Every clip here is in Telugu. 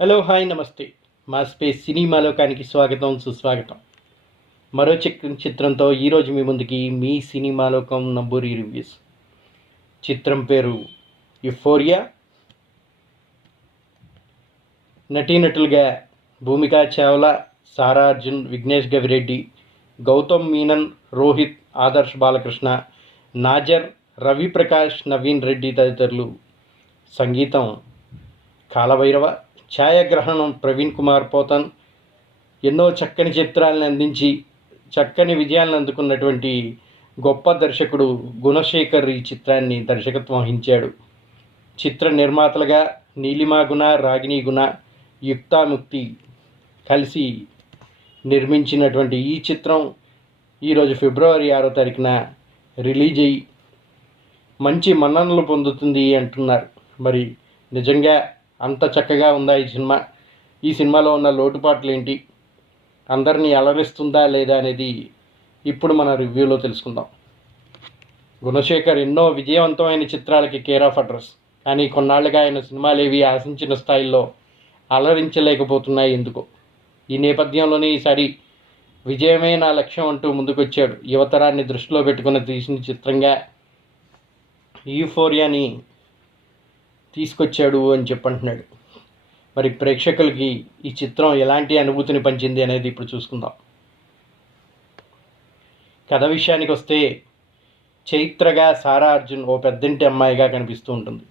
హలో హాయ్ నమస్తే. మా స్పేస్ సినిమా లోకానికి స్వాగతం సుస్వాగతం. మరో చిత్రంతో ఈరోజు మీ ముందుకి మీ సినిమా లోకం నంబూరి రివ్యూస్. చిత్రం పేరు యుఫోరియా. నటీనటులుగా భూమికా చావ్లా, సారా అర్జున్, విఘ్నేష్ గవిరెడ్డి, గౌతమ్ మీనన్, రోహిత్, ఆదర్శ్ బాలకృష్ణ, నాజర్, రవి ప్రకాష్, నవీన్ రెడ్డి తదితరులు. సంగీతం కాలభైరవ, ఛాయాగ్రహణం ప్రవీణ్ కుమార్ పోతన్. ఎన్నో చక్కని చిత్రాలను అందించి చక్కని విజయాలను అందుకున్నటువంటి గొప్ప దర్శకుడు గుణశేఖర్ ఈ చిత్రాన్ని దర్శకత్వం వహించాడు. చిత్ర నిర్మాతలుగా నీలిమా గుణ, రాగిణి గుణ, యుక్తాముక్తి కలిసి నిర్మించినటువంటి ఈ చిత్రం ఈరోజు ఫిబ్రవరి 6వ తారీఖున రిలీజ్ అయ్యి మంచి మన్ననలు పొందుతుంది అంటున్నారు. మరి నిజంగా అంత చక్కగా ఉందా ఈ సినిమా? ఈ సినిమాలో ఉన్న లోటుపాట్లు ఏంటి? అందరినీ అలరిస్తుందా లేదా అనేది ఇప్పుడు మన రివ్యూలో తెలుసుకుందాం. గుణశేఖర్ ఎన్నో విజయవంతమైన చిత్రాలకి కేర్ ఆఫ్ అడ్రస్. కానీ కొన్నాళ్ళుగా ఆయన సినిమాలు ఏవి ఆశించిన స్థాయిలో అలరించలేకపోతున్నాయి ఎందుకో. ఈ నేపథ్యంలోనే ఈసారి విజయమే నా లక్ష్యం అంటూ ముందుకొచ్చాడు. యువతరాన్ని దృష్టిలో పెట్టుకుని తీసిన చిత్రంగా యూఫోరియాని తీసుకొచ్చాడు అని చెప్పంటున్నాడు. మరి ప్రేక్షకులకి ఈ చిత్రం ఎలాంటి అనుభూతిని పంచింది అనేది ఇప్పుడు చూసుకుందాం. కథ విషయానికి వస్తే చైత్రగా సారా అర్జున్ ఓ పెద్దంటి అమ్మాయిగా కనిపిస్తూ ఉంటుంది.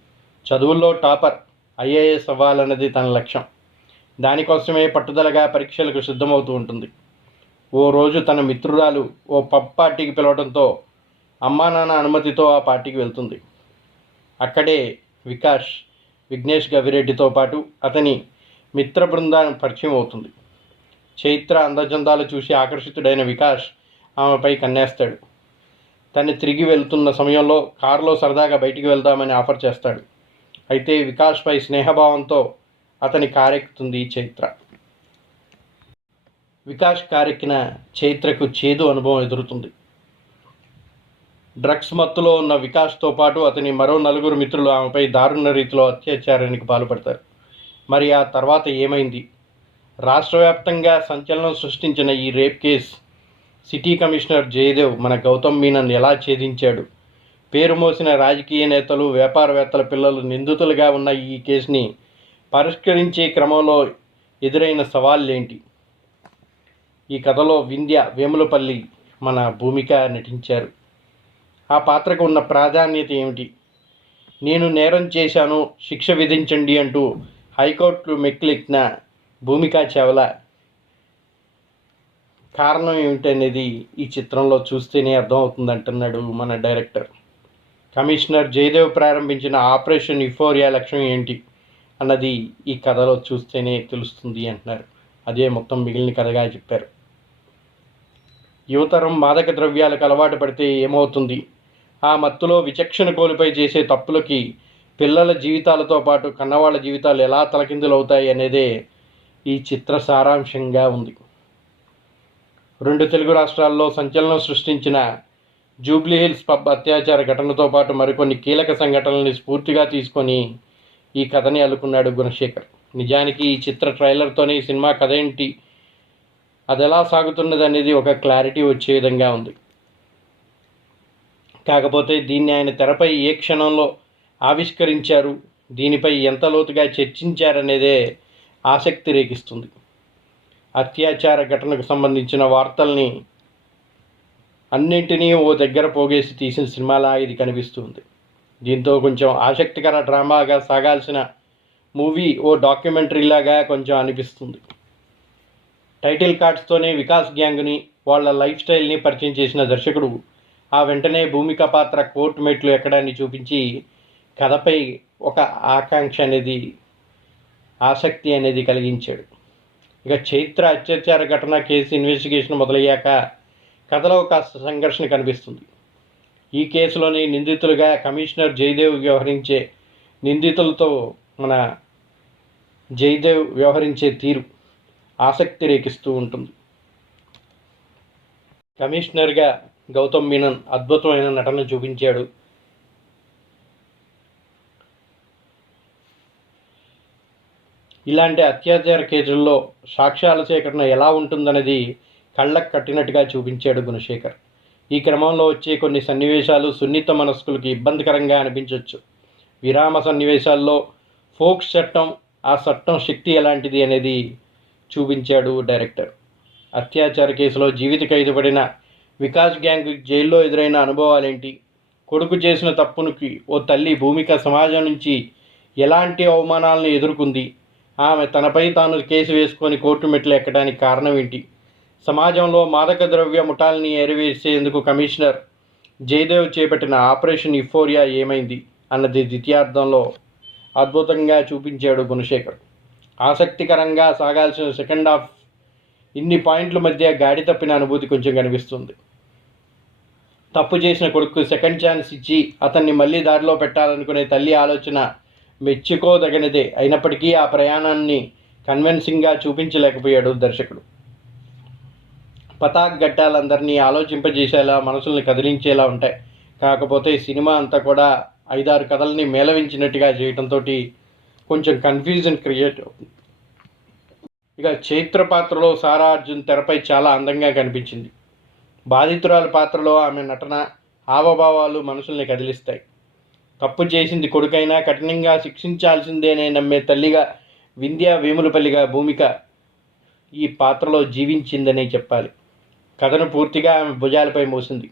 చదువుల్లో టాపర్, ఐఏఎస్ అవ్వాలన్నది తన లక్ష్యం. దానికోసమే పట్టుదలగా పరీక్షలకు సిద్ధమవుతూ ఉంటుంది. ఓ రోజు తన మిత్రురాలు ఓ పబ్ పార్టీకి పిలవడంతో అమ్మా నాన్న అనుమతితో ఆ పార్టీకి వెళ్తుంది. అక్కడే విఘ్నేష్ గవిరెడ్డితో పాటు అతని మిత్ర బృందాన్ని పరిచయం అవుతుంది. చైత్ర అందచందాలు చూసి ఆకర్షితుడైన వికాష్ ఆమెపై కన్నేస్తాడు. తను తిరిగి వెళ్తున్న సమయంలో కారులో సరదాగా బయటికి వెళ్దామని ఆఫర్ చేస్తాడు. అయితే వికాష్పై స్నేహభావంతో అతని కారెక్కుతుంది చైత్ర. వికాష్ కారెక్కిన చైత్రకు చేదు అనుభవం ఎదురుతుంది. డ్రగ్స్ మత్తులో ఉన్న వికాస్తో పాటు అతని మరో 4 మిత్రులు ఆమెపై దారుణ రీతిలో అత్యాచారానికి పాల్పడతారు. మరి ఆ తర్వాత ఏమైంది? రాష్ట్ర వ్యాప్తంగా సంచలనం సృష్టించిన ఈ rape case city commissioner Jayadev మన గౌతమ్ మీనన్ ఎలా ఛేదించాడు? పేరు మోసిన రాజకీయ నేతలు, వ్యాపారవేత్తల పిల్లలు నిందితులుగా ఉన్న ఈ కేసుని పరిష్కరించే క్రమంలో ఎదురైన సవాళ్ళేంటి? ఈ కథలో వింధ్య వేములపల్లి మన భూమిక నటించారు. ఆ పాత్రకు ఉన్న ప్రాధాన్యత ఏమిటి? నేను నేరం చేశాను, శిక్ష విధించండి అంటూ హైకోర్టు మెట్లెక్కిన భూమికా చావ్లా కారణం ఏమిటనేది ఈ చిత్రంలో చూస్తేనే అర్థమవుతుంది అంటున్నాడు మన డైరెక్టర్. కమిషనర్ జయదేవ్ ప్రారంభించిన ఆపరేషన్ యుఫోరియా లక్ష్యం ఏంటి అన్నది ఈ కథలో చూస్తేనే తెలుస్తుంది అంటున్నారు. అదే మొత్తం మిగిలిన కథగా చెప్పారు. యువతరం మాదక ద్రవ్యాలకు అలవాటు పడితే ఏమవుతుంది? ఆ మత్తులో విచక్షణ కోల్పోయి చేసే తప్పులకి పిల్లల జీవితాలతో పాటు కన్నవాళ్ళ జీవితాలు ఎలా తలకిందులవుతాయి అనేదే ఈ చిత్ర సారాంశంగా ఉంది. 2 తెలుగు రాష్ట్రాల్లో సంచలనం సృష్టించిన జూబ్లీహిల్స్ పబ్ అత్యాచార ఘటనతో పాటు మరికొన్ని కీలక సంఘటనల్ని స్ఫూర్తిగా తీసుకొని ఈ కథని అల్లుకున్నాడు గుణశేఖర్. నిజానికి ఈ చిత్ర ట్రైలర్తోనే ఈ సినిమా కథ ఏంటి, అది ఎలా సాగుతున్నది అనేది ఒక క్లారిటీ వచ్చే విధంగా ఉంది. కాకపోతే దీన్ని ఆయన తెరపై ఏ క్షణంలో ఆవిష్కరించారు, దీనిపై ఎంత లోతుగా చర్చించారనేదే ఆసక్తి రేకిస్తుంది. అత్యాచార ఘటనకు సంబంధించిన వార్తల్ని అన్నింటినీ ఓ దగ్గర పోగేసి తీసిన సినిమాలా ఇది కనిపిస్తుంది. దీంతో కొంచెం ఆసక్తికర డ్రామాగా సాగాల్సిన మూవీ ఓ డాక్యుమెంటరీలాగా కొంచెం అనిపిస్తుంది. టైటిల్ కార్డ్స్తోనే వికాస్ గ్యాంగ్ని, వాళ్ళ లైఫ్ స్టైల్ని పరిచయం చేసిన దర్శకుడు ఆ వెంటనే భూమిక పాత్ర కోర్టు మెట్లు ఎక్కడాన్ని చూపించి కథపై ఒక ఆసక్తి అనేది కలిగించాడు. ఇక చైత్ర అత్యాచార ఘటన కేసు ఇన్వెస్టిగేషన్ మొదలయ్యాక కథలో కాస్త సంఘర్షణ కనిపిస్తుంది. ఈ కేసులోని నిందితులుగా కమిషనర్ జయదేవ్ నిందితులతో మన జయదేవ్ వ్యవహరించే తీరు ఆసక్తి రేకిస్తూ ఉంటుంది. కమిషనర్గా గౌతమ్ మీనన్ అద్భుతమైన నటన చూపించాడు. ఇలాంటి అత్యాచార కేసుల్లో సాక్ష్యాల సేకరణ ఎలా ఉంటుందనేది కళ్ళకు కట్టినట్టుగా చూపించాడు గుణశేఖర్. ఈ క్రమంలో వచ్చే కొన్ని సన్నివేశాలు సున్నిత మనస్కులకి ఇబ్బందికరంగా అనిపించవచ్చు. విరామ సన్నివేశాల్లో ఫోక్స్ చట్టం, ఆ చట్టం శక్తి ఎలాంటిది అనేది చూపించాడు డైరెక్టర్. అత్యాచార కేసులో జీవిత ఖైదు పడిన వికాస్ గ్యాంగ్ జైల్లో ఎదురైన అనుభవాలేంటి, కొడుకు చేసిన తప్పునికి ఓ తల్లి భూమిక సమాజం నుంచి ఎలాంటి అవమానాలను ఎదుర్కొంది, ఆమె తనపై తాను కేసు వేసుకొని కోర్టు మెట్లు ఎక్కడానికి కారణం ఏంటి, సమాజంలో మాదక ద్రవ్య ముఠాల్ని ఏరివేసేందుకు కమిషనర్ జయదేవ్ చేపట్టిన ఆపరేషన్ యుఫోరియా ఏమైంది అన్నది ద్వితీయార్థంలో అద్భుతంగా చూపించాడు గుణశేఖర్. ఆసక్తికరంగా సాగాల్సిన సెకండ్ హాఫ్ ఇన్ని పాయింట్ల మధ్య గాడి తప్పిన అనుభూతి కొంచెం కనిపిస్తుంది. తప్పు చేసిన కొడుకు సెకండ్ ఛాన్స్ ఇచ్చి అతన్ని మళ్ళీ దారిలో పెట్టాలనుకునే తల్లి ఆలోచన మెచ్చుకోదగినదే. అయినప్పటికీ ఆ ప్రయాణాన్ని కన్విన్సింగ్గా చూపించలేకపోయాడు దర్శకుడు. పతాక్ ఘట్టాలందరినీ ఆలోచింపజేసేలా, మనసుల్ని కదిలించేలా ఉంటాయి. కాకపోతే సినిమా అంతా కూడా 5-6 కథల్ని మేళవించినట్టుగా చేయడంతో కొంచెం కన్ఫ్యూజన్ క్రియేట్ అవుతుంది. ఇక చైత్ర పాత్రలో సారా అర్జున్ తెరపై చాలా అందంగా కనిపించింది. బాధితురాల పాత్రలో ఆమె నటన, హావభావాలు మనసుల్ని కదిలిస్తాయి. తప్పు చేసింది కొడుకైనా కఠినంగా శిక్షించాల్సిందేనే నమ్మే తల్లిగా వింధ్యా వేములపల్లిగా భూమిక ఈ పాత్రలో జీవించిందనే చెప్పాలి. కథను పూర్తిగా ఆమె భుజాలపై మోసింది.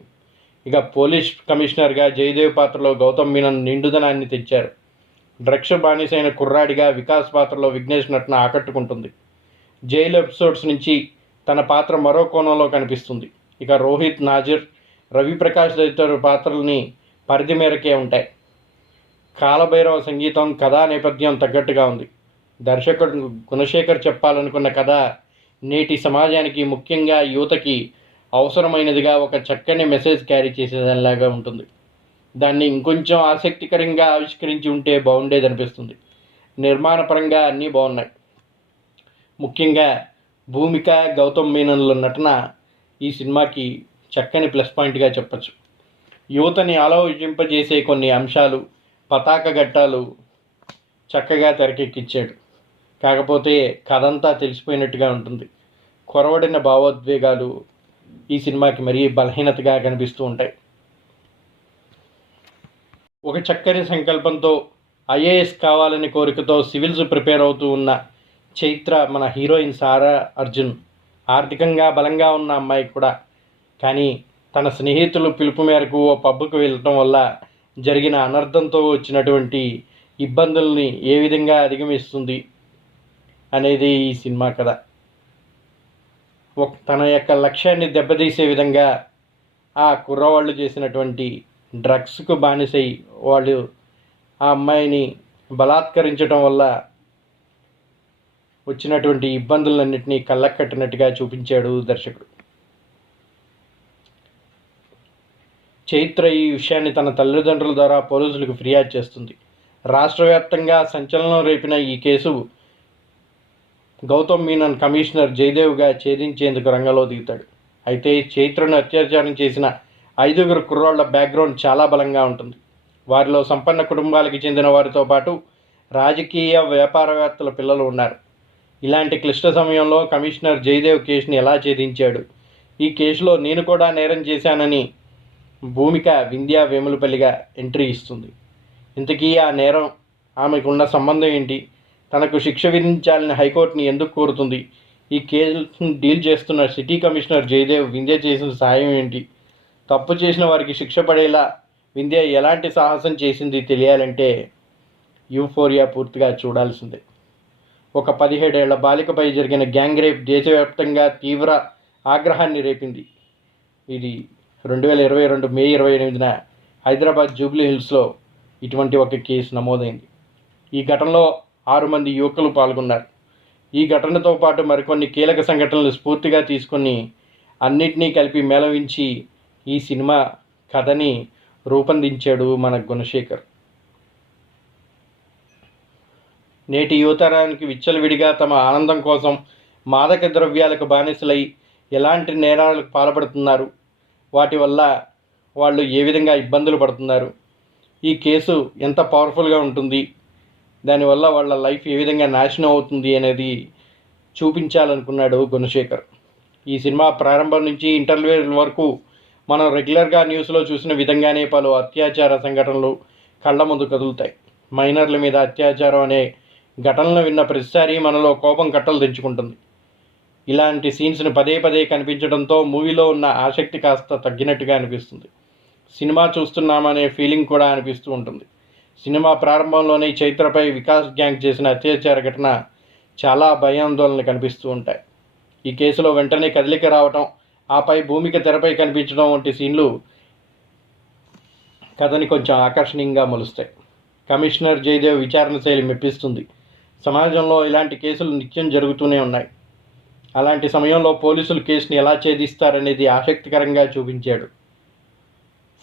ఇక పోలీస్ కమిషనర్గా జయదేవ్ పాత్రలో గౌతమ్ మీనన్ నిండుదనాన్ని తెచ్చారు. డ్రగ్స్ బానిసైన కుర్రాడిగా వికాస్ పాత్రలో విఘ్నేష్ నటన ఆకట్టుకుంటుంది. జైలు ఎపిసోడ్స్ నుంచి తన పాత్ర మరో కోణంలో కనిపిస్తుంది. ఇక రోహిత్, నాజిర్, రవిప్రకాష్ తదితర పాత్రల్ని పరిధి మేరకే ఉంటాయి. కాలభైరవ సంగీతం, కథా నేపథ్యం తగ్గట్టుగా ఉంది. దర్శకుడు గుణశేఖర్ చెప్పాలనుకున్న కథ నేటి సమాజానికి, ముఖ్యంగా యువతకి అవసరమైనదిగా ఒక చక్కని మెసేజ్ క్యారీ చేసేదానిలాగా ఉంటుంది. దాన్ని ఇంకొంచెం ఆసక్తికరంగా ఆవిష్కరించి ఉంటే బాగుండేదనిపిస్తుంది. నిర్మాణపరంగా అన్నీ బాగున్నాయి. ముఖ్యంగా భూమిక, గౌతమ్ మీనన్ల నటన ఈ సినిమాకి చక్కని ప్లస్ పాయింట్గా చెప్పచ్చు. యువతని ఆలోచింపజేసే కొన్ని అంశాలు, పతాక ఘట్టాలు చక్కగా తెరకెక్కించాడు. కాకపోతే కథంతా తెలిసిపోయినట్టుగా ఉంటుంది. కొరవడిన భావోద్వేగాలు ఈ సినిమాకి మరీ బలహీనతగా కనిపిస్తూ ఉంటాయి. ఒక చక్కని సంకల్పంతో, ఐఏఎస్ కావాలని కోరికతో సివిల్స్ ప్రిపేర్ అవుతూ ఉన్న చైత్ర, మన హీరోయిన్ సారా అర్జున్, ఆర్థికంగా బలంగా ఉన్న అమ్మాయి కూడా. కానీ తన స్నేహితులు పిలుపు మేరకు ఓ పబ్కు వెళ్ళటం వల్ల జరిగిన అనర్థంతో వచ్చినటువంటి ఇబ్బందుల్ని ఏ విధంగా అధిగమిస్తుంది అనేది ఈ సినిమా కథ. తన యొక్క లక్ష్యాన్ని దెబ్బతీసే విధంగా ఆ కుర్రవాళ్ళు చేసినటువంటి డ్రగ్స్కు బానిసై వాళ్ళు ఆ అమ్మాయిని బలాత్కరించడం వల్ల వచ్చినటువంటి ఇబ్బందులన్నింటినీ కళ్ళకు కట్టినట్టుగా చూపించాడు దర్శకుడు. చైత్ర ఈ విషయాన్ని తన తల్లిదండ్రుల ద్వారా పోలీసులకు ఫిర్యాదు చేస్తుంది. రాష్ట్ర వ్యాప్తంగా సంచలనం రేపిన ఈ కేసు గౌతమ్ మీనన్ కమిషనర్ జయదేవ్గా ఛేదించేందుకు రంగంలో దిగుతాడు. అయితే చైత్రను అత్యాచారం చేసిన 5 కుర్రాళ్ల బ్యాక్గ్రౌండ్ చాలా బలంగా ఉంటుంది. వారిలో సంపన్న కుటుంబాలకి చెందిన వారితో పాటు రాజకీయ, వ్యాపారవేత్తల పిల్లలు ఉన్నారు. ఇలాంటి క్లిష్ట సమయంలో కమిషనర్ జయదేవ్ కేసుని ఎలా ఛేదించాడు, ఈ కేసులో నేను కూడా నేరం చేశానని భూమిక వింధ్యా వేములపల్లిగా ఎంట్రీ ఇస్తుంది. ఇంతకీ ఆ నేరం, ఆమెకున్న సంబంధం ఏంటి, తనకు శిక్ష విధించాలని హైకోర్టుని ఎందుకు కోరుతుంది, ఈ కేసును డీల్ చేస్తున్న సిటీ కమిషనర్ జయదేవ్ వింధ్య చేసిన సాయం ఏంటి, తప్పు చేసిన వారికి శిక్ష పడేలా వింధ్య ఎలాంటి సాహసం చేసింది తెలియాలంటే యూఫోరియా పూర్తిగా చూడాల్సిందే. ఒక 17 ఏళ్ల బాలికపై జరిగిన గ్యాంగ్ రేప్ దేశవ్యాప్తంగా తీవ్ర ఆగ్రహాన్ని రేపింది. ఇది 2022 మే 28న హైదరాబాద్ జూబ్లీ హిల్స్లో ఇటువంటి ఒక కేసు నమోదైంది. ఈ ఘటనలో 6 మంది యువకులు పాల్గొన్నారు. ఈ ఘటనతో పాటు మరికొన్ని కీలక సంఘటనలు స్ఫూర్తిగా తీసుకొని అన్నిటినీ కలిపి మేళవించి ఈ సినిమా కథని రూపొందించాడు మన గుణశేఖర్. నేటి యువతరానికి విచ్చలవిడిగా తమ ఆనందం కోసం మాదక ద్రవ్యాలకు బానిసలై ఎలాంటి నేరాలకు పాల్పడుతున్నారు, వాటి వల్ల వాళ్ళు ఏ విధంగా ఇబ్బందులు పడుతున్నారు, ఈ కేసు ఎంత పవర్ఫుల్గా ఉంటుంది, దానివల్ల వాళ్ళ లైఫ్ ఏ విధంగా నాశనం అవుతుంది అనేది చూపించాలనుకున్నాడు గుణశేఖర్. ఈ సినిమా ప్రారంభం నుంచి ఇంటర్వ్యూల వరకు మనం రెగ్యులర్గా న్యూస్లో చూసిన విధంగానే పలు అత్యాచార సంఘటనలు కళ్ళ ముందు కదులుతాయి. మైనర్ల మీద అత్యాచారం అనే ఘటనలు విన్న ప్రతిసారి మనలో కోపం కట్టలు తెంచుకుంటుంది. ఇలాంటి సీన్స్ని పదే పదే కనిపించడంతో మూవీలో ఉన్న ఆసక్తి కాస్త తగ్గినట్టుగా అనిపిస్తుంది. సినిమా చూస్తున్నామనే ఫీలింగ్ కూడా అనిపిస్తూ ఉంటుంది. సినిమా ప్రారంభంలోనే చైత్రపై వికాస్ గ్యాంగ్ చేసిన అత్యాచార ఘటన చాలా భయాందోళనలు కనిపిస్తూ ఉంటాయి. ఈ కేసులో వెంటనే కదలిక రావటం, ఆపై భూమిక తెరపై కనిపించడం వంటి సీన్లు కథని కొంచెం ఆకర్షణీయంగా మలుస్తాయి. కమిషనర్ జయదేవ్ విచారణ శైలి మెప్పిస్తుంది. సమాజంలో ఇలాంటి కేసులు నిత్యం జరుగుతూనే ఉన్నాయి. అలాంటి సమయంలో పోలీసులు కేసుని ఎలా ఛేదిస్తారనేది ఆసక్తికరంగా చూపించాడు.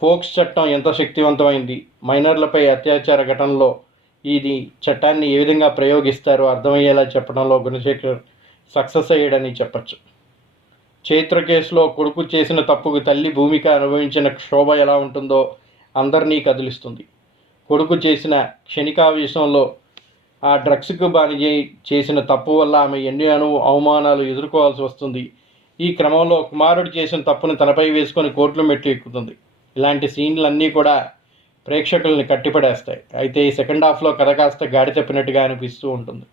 ఫోక్స్ చట్టం ఎంత శక్తివంతమైంది, మైనర్లపై అత్యాచార ఘటనలో ఇది చట్టాన్ని ఏ విధంగా ప్రయోగిస్తారో అర్థమయ్యేలా చెప్పడంలో గుణశేఖర్ సక్సెస్ అయ్యాడని చెప్పచ్చు. చైత్ర కేసులో కొడుకు చేసిన తప్పుకు తల్లి భూమిక అనుభవించిన క్షోభ ఎలా ఉంటుందో అందరినీ కదిలిస్తుంది. కొడుకు చేసిన క్షణికావేశంలో ఆ డ్రగ్స్కు బాని చేసిన తప్పు వల్ల ఆమె ఎన్ని అవమానాలు ఎదుర్కోవాల్సి వస్తుంది. ఈ క్రమంలో కుమారుడు చేసిన తప్పును తనపై వేసుకొని కోర్టులో మెట్లు ఎక్కుతుంది. ఇలాంటి సీన్లన్నీ కూడా ప్రేక్షకుల్ని కట్టిపడేస్తాయి. అయితే ఈ సెకండ్ హాఫ్లో కథ కాస్త గాడి తప్పినట్టుగా అనిపిస్తూ ఉంటుంది.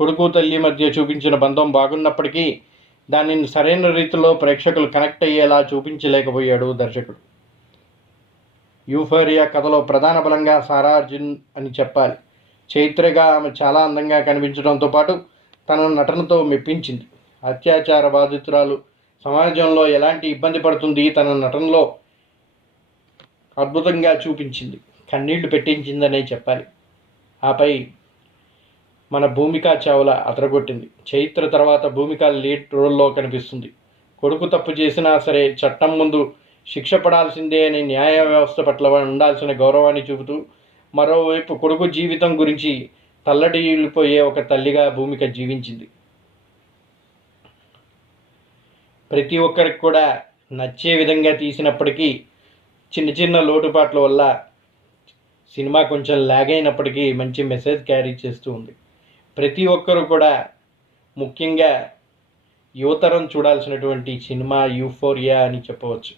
కొడుకు తల్లి మధ్య చూపించిన బంధం బాగున్నప్పటికీ దానిని సరైన రీతిలో ప్రేక్షకులు కనెక్ట్ అయ్యేలా చూపించలేకపోయాడు దర్శకుడు. యూఫోరియా కథలో ప్రధాన బలంగా సారా అర్జున్ అని చెప్పాలి. చైత్రగా ఆమె చాలా అందంగా కనిపించడంతో పాటు తన నటనతో మెప్పించింది. అత్యాచార బాధితురాలు సమాజంలో ఎలాంటి ఇబ్బంది పడుతుంది తన నటనలో అద్భుతంగా చూపించింది, కన్నీళ్లు పెట్టించిందనే చెప్పాలి. ఆపై మన భూమికా చావ్లా అదరగొట్టింది. చైత్ర తర్వాత భూమిక లీడ్ రోల్లో కనిపిస్తుంది. కొడుకు తప్పు చేసినా సరే చట్టం ముందు శిక్ష పడాల్సిందే అని న్యాయ వ్యవస్థ పట్ల ఉండాల్సిన గౌరవాన్ని చూపుతూ, మరోవైపు కొడుకు జీవితం గురించి తల్లడిల్లిపోయే ఒక తల్లిగా భూమిక జీవించింది. ప్రతి ఒక్కరికి కూడా నచ్చే విధంగా తీసినప్పటికీ చిన్న చిన్న లోటుపాట్ల వల్ల సినిమా కొంచెం లాగ్ అయినప్పటికీ మంచి మెసేజ్ క్యారీ చేస్తూ ఉంది. ప్రతి ఒక్కరూ కూడా ముఖ్యంగా యువతరం చూడాల్సినటువంటి సినిమా యూఫోరియా అని చెప్పవచ్చు.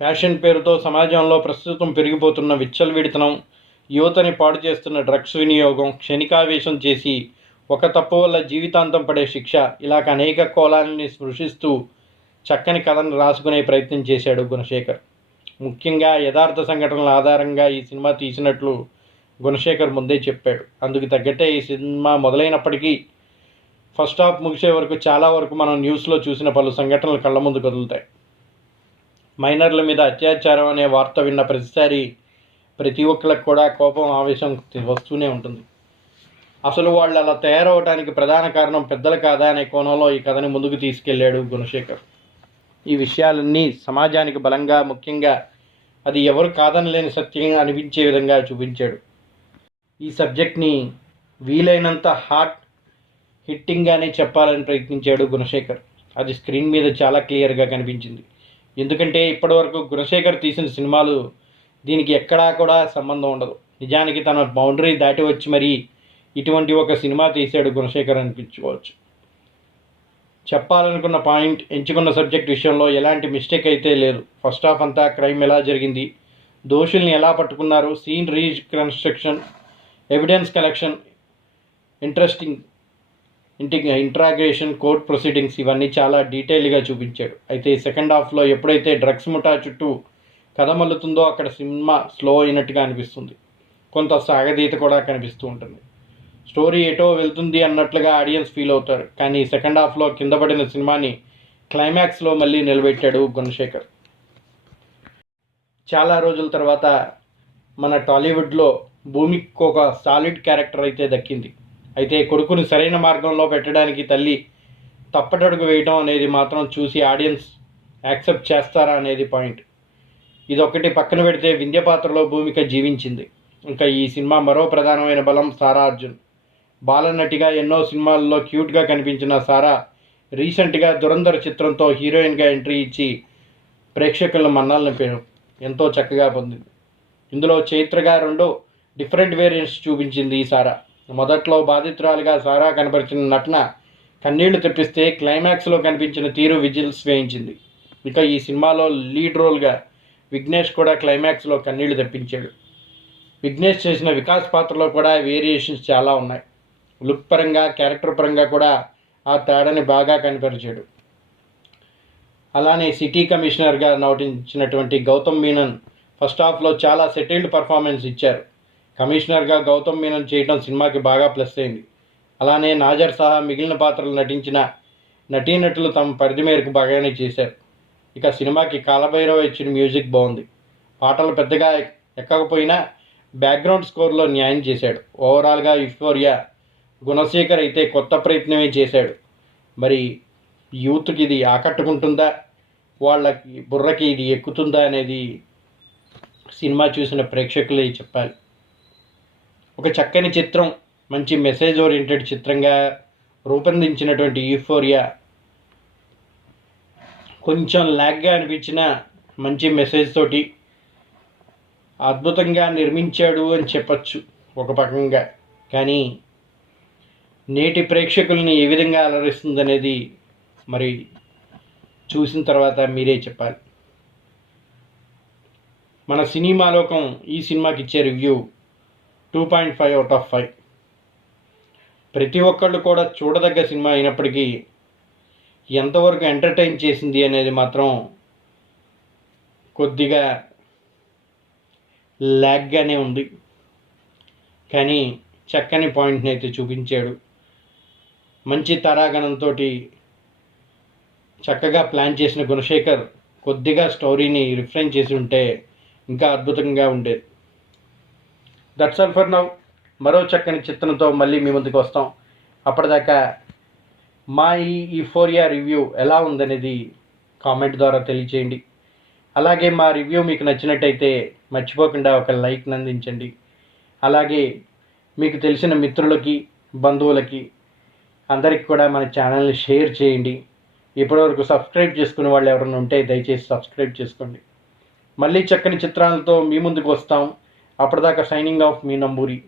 ఫ్యాషన్ పేరుతో సమాజంలో ప్రస్తుతం పెరిగిపోతున్న విచ్చలవిడితనం, యువతని పాడు చేస్తున్న డ్రగ్స్ వినియోగం, క్షణికావేశం చేసి ఒక తప్పు వల్ల జీవితాంతం పడే శిక్ష, ఇలాగ అనేక కోణాలని స్పృశిస్తూ చక్కని కథను రాసుకునే ప్రయత్నం చేశాడు గుణశేఖర్. ముఖ్యంగా యథార్థ సంఘటనల ఆధారంగా ఈ సినిమా తీసినట్లు గుణశేఖర్ ముందే చెప్పాడు. అందుకు తగ్గట్టే ఈ సినిమా మొదలైనప్పటికీ ఫస్ట్ హాఫ్ ముగిసే వరకు చాలా వరకు మనం న్యూస్లో చూసిన పలు సంఘటనలు కళ్ళ ముందు కదులుతాయి. మైనర్ల మీద అత్యాచారం అనే వార్త విన్న ప్రతిసారి ప్రతి ఒక్కరికి కూడా కోపం, ఆవేశం వస్తూనే ఉంటుంది. అసలు వాళ్ళు అలా తయారవడానికి ప్రధాన కారణం పెద్దలు కాదా అనే కోణంలో ఈ కథని ముందుకు తీసుకెళ్లాడు గుణశేఖర్. ఈ విషయాలన్నీ సమాజానికి బలంగా, ముఖ్యంగా అది ఎవరు కాదనలేని సత్యంగా అనిపించే విధంగా చూపించాడు. ఈ సబ్జెక్ట్ని వీలైనంత హార్ట్ హిట్టింగ్గానే చెప్పాలని ప్రయత్నించాడు గుణశేఖర్. అది స్క్రీన్ మీద చాలా క్లియర్గా కనిపించింది. ఎందుకంటే ఇప్పటివరకు గుణశేఖర్ తీసిన సినిమాలు దీనికి ఎక్కడా కూడా సంబంధం ఉండదు. నిజానికి తన బౌండరీ దాటి వచ్చి మరీ ఇటువంటి ఒక సినిమా తీశాడు గుణశేఖర్ అనిపించుకోవచ్చు. చెప్పాలనుకున్న పాయింట్, ఎంచుకున్న సబ్జెక్ట్ విషయంలో ఎలాంటి మిస్టేక్ అయితే లేదు. ఫస్ట్ హాఫ్ అంతా క్రైమ్ ఎలా జరిగింది, దోషుల్ని ఎలా పట్టుకున్నారు, scene reconstruction, evidence collection, interesting interrogation, court proceedings ఇవన్నీ చాలా డీటెయిల్గా చూపించాడు. అయితే సెకండ్ హాఫ్లో ఎప్పుడైతే డ్రగ్స్ ముఠా చుట్టూ కథ మల్లుతుందో అక్కడ సినిమా స్లో అయినట్టుగా అనిపిస్తుంది. కొంత సాగదీత కూడా కనిపిస్తూ ఉంటుంది. స్టోరీ ఎటో వెళ్తుంది అన్నట్లుగా ఆడియన్స్ ఫీల్ అవుతారు. కానీ సెకండ్ హాఫ్లో కింద పడిన సినిమాని క్లైమాక్స్లో మళ్ళీ నిలబెట్టాడు గుణశేఖర్. చాలా రోజుల తర్వాత మన టాలీవుడ్లో భూమికి ఒక సాలిడ్ క్యారెక్టర్ అయితే దక్కింది. అయితే కొడుకుని సరైన మార్గంలో పెట్టడానికి తల్లి తప్పటడుగు వేయటం అనేది మాత్రం చూసి ఆడియన్స్ యాక్సెప్ట్ చేస్తారా అనేది పాయింట్. ఇదొకటి పక్కన పెడితే వింధ్య పాత్రలో భూమిక జీవించింది. ఇంకా ఈ సినిమా మరో ప్రధానమైన బలం సారా అర్జున్. బాలనటిగా ఎన్నో సినిమాల్లో క్యూట్గా కనిపించిన సారా రీసెంట్గా దురంధర్ చిత్రంతో హీరోయిన్గా ఎంట్రీ ఇచ్చి ప్రేక్షకుల మన్నలను ఎంతో చక్కగా పొందింది. ఇందులో చైత్రగా 2 డిఫరెంట్ వేరియంట్స్ చూపించింది ఈ సారా. మొదట్లో బాధితురాలుగా సారా కనపరిచిన నటన కన్నీళ్లు తెప్పిస్తే క్లైమాక్స్లో కనిపించిన తీరు విజిల్స్ వేయించింది. ఇక ఈ సినిమాలో లీడ్ రోల్గా విఘ్నేష్ కూడా క్లైమాక్స్లో కన్నీళ్లు తెప్పించాడు. విఘ్నేష్ చేసిన వికాస్ పాత్రలో కూడా వేరియేషన్స్ చాలా ఉన్నాయి. లుక్ పరంగా, క్యారెక్టర్ పరంగా కూడా ఆ తేడాని బాగా కనిపరిచాడు. అలానే సిటీ కమిషనర్గా నటించినటువంటి గౌతమ్ మీనన్ ఫస్ట్ హాఫ్లో చాలా సెటిల్డ్ పర్ఫార్మెన్స్ ఇచ్చారు. కమిషనర్గా గౌతమ్ మీనన్ చేయడం సినిమాకి బాగా ప్లస్ అయింది. అలానే నాజర్ సహా మిగిలిన పాత్రలు నటించిన నటీనటులు తమ పరిధి మేరకు బాగానే చేశారు. ఇక సినిమాకి కాలభైరవ ఇచ్చిన మ్యూజిక్ బాగుంది. పాటలు పెద్దగా ఎక్కకపోయినా బ్యాక్గ్రౌండ్ స్కోర్లో న్యాయం చేశాడు. ఓవరాల్గా యుఫోరియా గుణశేఖర్ అయితే కొత్త ప్రయత్నమే చేశాడు. మరి యూత్కి ఇది ఆకట్టుకుంటుందా, వాళ్ళకి బుర్రకి ఇది ఎక్కుతుందా అనేది సినిమా చూసిన ప్రేక్షకులే చెప్పాలి. ఒక చక్కని చిత్రం, మంచి మెసేజ్ ఓరియంటెడ్ చిత్రంగా రూపొందించినటువంటి యూఫోరియా కొంచెం ల్యాగ్గా అనిపించిన మంచి మెసేజ్ తోటి అద్భుతంగా నిర్మించాడు అని చెప్పచ్చు ఒక పకంగా. కానీ నేటి ప్రేక్షకుల్ని ఏ విధంగా అలరిస్తుందనేది మరి చూసిన తర్వాత మీరే చెప్పాలి. మన సినిమా లోకం ఈ సినిమాకి ఇచ్చే రివ్యూ 2.5 అవుట్ ఆఫ్ 5. ప్రతి ఒక్కళ్ళు కూడా చూడదగ్గ సినిమా అయినప్పటికీ ఎంతవరకు ఎంటర్టైన్ చేసింది అనేది మాత్రం కొద్దిగా ల్యాగ్గానే ఉంది. కానీ చక్కని పాయింట్ని అయితే చూపించాడు. మంచి తారాగణంతో చక్కగా ప్లాన్ చేసిన గుణశేఖర్ కొద్దిగా స్టోరీని రిఫ్రెన్ చేసి ఉంటే ఇంకా అద్భుతంగా ఉండేది. That's all for now. మరో చక్కని చిత్రంతో మళ్ళీ మీ ముందుకు వస్తాం. అప్పటిదాకా మా ఈ యూఫోరియా రివ్యూ ఎలా ఉందనేది కామెంట్ ద్వారా తెలియచేయండి. అలాగే మా రివ్యూ మీకు నచ్చినట్టయితే మర్చిపోకుండా ఒక లైక్ అందించండి. అలాగే మీకు తెలిసిన మిత్రులకి, బంధువులకి అందరికి కూడా మన ఛానల్ని షేర్ చేయండి. ఇప్పటివరకు సబ్స్క్రైబ్ చేసుకునే వాళ్ళు ఎవరైనా ఉంటే దయచేసి సబ్స్క్రైబ్ చేసుకోండి. మళ్ళీ చక్కని చిత్రాలతో మీ ముందుకు వస్తాం. అప్పటిదాకా సైనింగ్ ఆఫ్ మీ నంబూరి.